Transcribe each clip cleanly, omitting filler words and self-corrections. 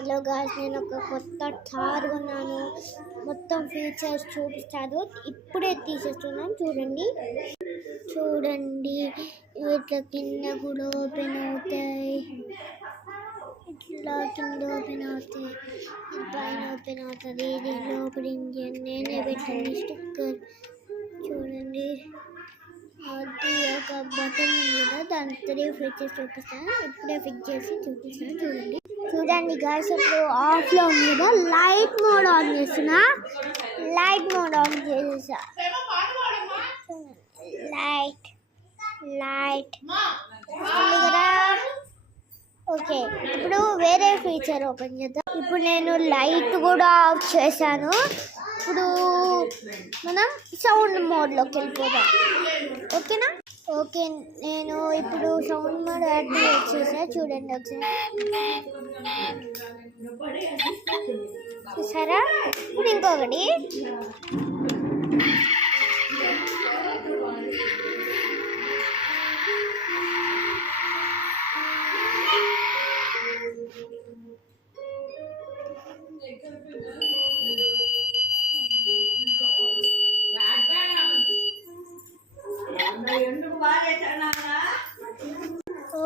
Hello guys, నేను ఒక కొత్త కార్ కొన్నాను. మొత్తం ఫీచర్స్ చూపిస్తాను. ఇప్పుడే తీసేస్తున్నాను. చూడండి ఇట్లా కింద కూడా ఓపెన్ అవుతాయి, ఇట్లా కింద ఓపెన్ అవుతాయి, పైన ఓపెన్ అవుతుంది. ఇది లోపల ఇంజన్ నేనే పెట్టండి స్టిక్కర్. చూడండి అది ఒక బటన్ ఉంది కదా, దాని 3 ఫీచర్స్ చూపిస్తాను. ఇప్పుడే ఫిక్స్ చేసి చూపిస్తాను. చూడండి గాయ్స్, ఇప్పుడు ఆఫ్లో ఉంది కదా, లైట్ మోడ్ ఆన్ చేస్తున్నా. లైట్ మోడ్ ఆన్ చేసా. లైట్ ఉంది కదా. ఓకే, ఇప్పుడు వేరే ఫీచర్ ఓపెన్ చేద్దాం. ఇప్పుడు నేను లైట్ కూడా ఆఫ్ చేశాను. ఇప్పుడు మనం సౌండ్ మోడ్లోకి వెళ్ళిపోదాం. ఓకేనా? ఓకే, నేను ఇప్పుడు సౌండ్ మోడ్ యాక్టివేట్ చేసా. చూడండి ఒకసారి, చూసారా? ఇప్పుడు ఇంకొకటి.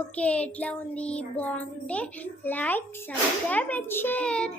ఓకే, ఎట్లా ఉంది? బాగుంటే లైక్, సబ్స్క్రైబ్ అండ్ షేర్.